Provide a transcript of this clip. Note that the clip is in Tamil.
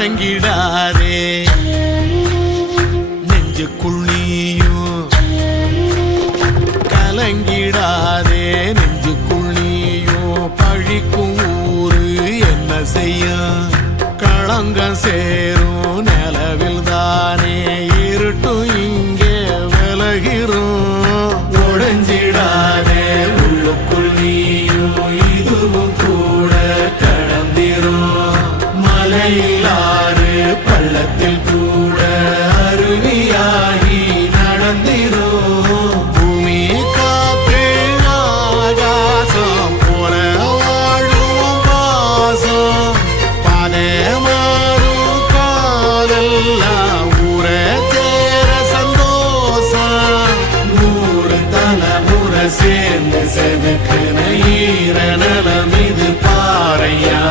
கலங்கிடாதே நெஞ்சுக்குள் நீயும் கலங்கிடாதே நெஞ்சுக்குள் நீயும் பழிக்கும் ஊரு என்ன செய்யும் களங்கம் சேரும் நிலவில் தானே இருட்டும் இங்கே விலகிறோம் உடைஞ்சிடாதே உள்ளுக்குள் நீயும் இதுவும் கூட கடந்திரும் மலையிலாறு பள்ளத்தில் கூட அருவியாகி நடந்திரும் பூமி காற்று ஆகாசம் போல வாழும் பாசம் பாதை மாறும் காலெல்லாம் ஊரை சேர சந்தோஷம் 100 தலைமுறை சேர்ந்து செதுக்குன ஈர நலம் இது பாறையா